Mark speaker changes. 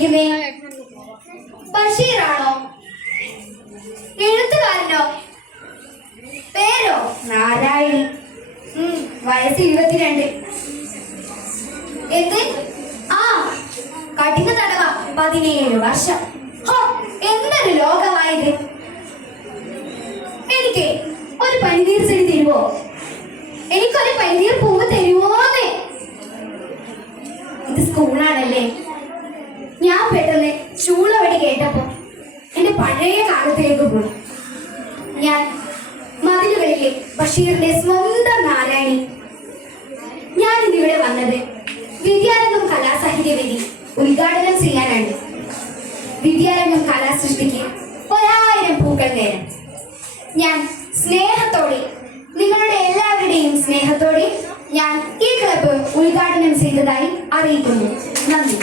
Speaker 1: പഠിക്കുന്നേ ബഷീറാണോ? എഴുത്തുകാരനോ? പേരോ? നാരായണി വയസ്സ് ഇരുപത്തിരണ്ട്. എന്ത്? ആ കഠിന തടവ പതിനേഴ് വർഷം. ഹോ, എന്തൊരു ലോകമായത്? എനിക്ക് ഒരു പനിനീർ ചെടി തരുമോ എനിക്കൊരു പനിനീർ പൂവ് തരുമോന്ന് ഇത് സ്കൂളാണല്ലേ ഞാൻ പെട്ടെന്ന് ചൂളവടി കേട്ടപ്പോ എന്റെ പഴയ കാലത്തിലേക്ക് പോയി. ഞാൻ മതിലുകളിലെ ബഷീറിന്റെ സ്വന്തം നാരായണി. ഞാൻ ഇന്നിവിടെ വന്നത് വിദ്യാരംഗം കലാസാഹിത്യവേദി ഉദ്ഘാടനം ചെയ്യാനാണ്. വിദ്യാരംഗം കലാസൃഷ്ടിക്ക് ഒരായിരം പൂക്കൾ നേരം. ഞാൻ സ്നേഹത്തോടെ നിങ്ങളുടെ എല്ലാവരുടെയും സ്നേഹത്തോടെ ഞാൻ ഈ ക്ലബ്ബ് ഉദ്ഘാടനം ചെയ്തതായി അറിയിക്കുന്നു. നന്ദി.